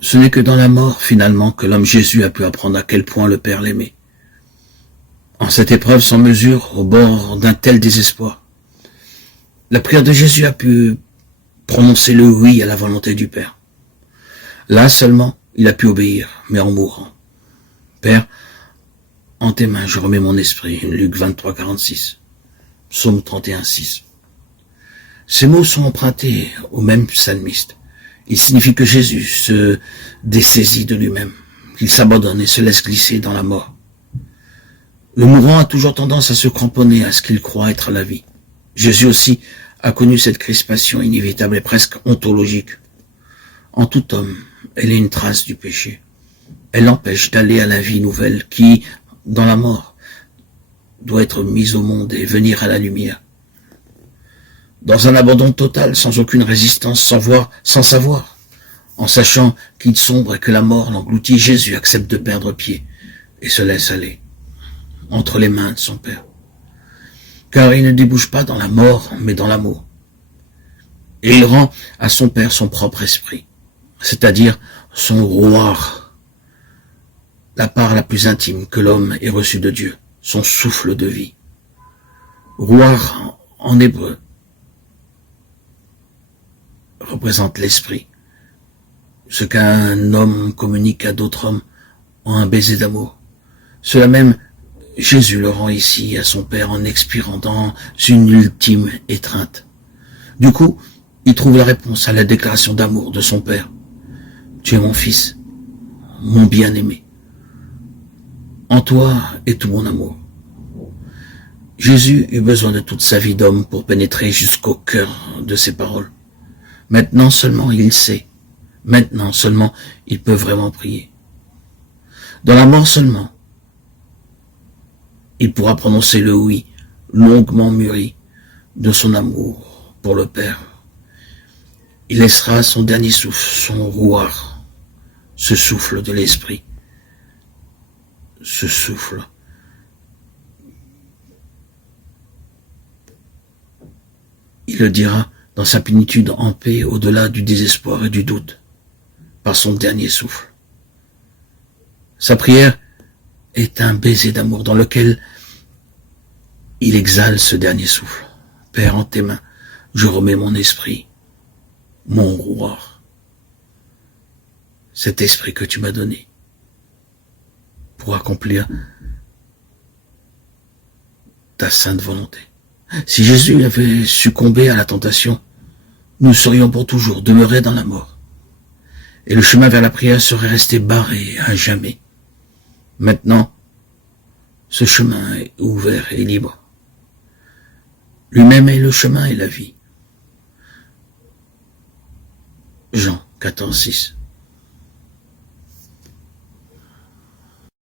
Ce n'est que dans la mort, finalement, que l'homme Jésus a pu apprendre à quel point le Père l'aimait. En cette épreuve sans mesure, au bord d'un tel désespoir, la prière de Jésus a pu prononcer le oui à la volonté du Père. Là seulement, il a pu obéir, mais en mourant. Père, en tes mains, je remets mon esprit. Luc 23, 46. Psaume 31, 6. Ces mots sont empruntés au même psalmiste. Ils signifient que Jésus se dessaisit de lui-même, qu'il s'abandonne et se laisse glisser dans la mort. Le mourant a toujours tendance à se cramponner à ce qu'il croit être la vie. Jésus aussi a connu cette crispation inévitable et presque ontologique. En tout homme, elle est une trace du péché. Elle l'empêche d'aller à la vie nouvelle qui, dans la mort, doit être mise au monde et venir à la lumière. Dans un abandon total, sans aucune résistance, sans savoir, en sachant qu'il sombre et que la mort l'engloutit, Jésus accepte de perdre pied et se laisse aller entre les mains de son Père. Car il ne débouche pas dans la mort, mais dans l'amour. Et il rend à son Père son propre esprit, c'est-à-dire son roi, la part la plus intime que l'homme ait reçue de Dieu, son souffle de vie. Roi en hébreu représente l'esprit, ce qu'un homme communique à d'autres hommes en un baiser d'amour. Cela même, Jésus le rend ici à son Père en expirant dans une ultime étreinte. Du coup, il trouve la réponse à la déclaration d'amour de son Père. Tu es mon fils, mon bien-aimé. En toi est tout mon amour. Jésus eut besoin de toute sa vie d'homme pour pénétrer jusqu'au cœur de ses paroles. Maintenant seulement il sait. Maintenant seulement il peut vraiment prier. Dans la mort seulement, il pourra prononcer le oui, longuement mûri, de son amour pour le Père. Il laissera son dernier souffle, son rouard, ce souffle de l'esprit, ce souffle. Il le dira dans sa plénitude en paix au-delà du désespoir et du doute, par son dernier souffle. Sa prière est un baiser d'amour dans lequel il exhale ce dernier souffle. Père, en tes mains, je remets mon esprit, mon roi, cet esprit que tu m'as donné pour accomplir ta sainte volonté. Si Jésus avait succombé à la tentation, nous serions pour toujours demeurés dans la mort, et le chemin vers la prière serait resté barré à jamais. Maintenant, ce chemin est ouvert et libre. Lui-même est le chemin et la vie. Jean 14, 6.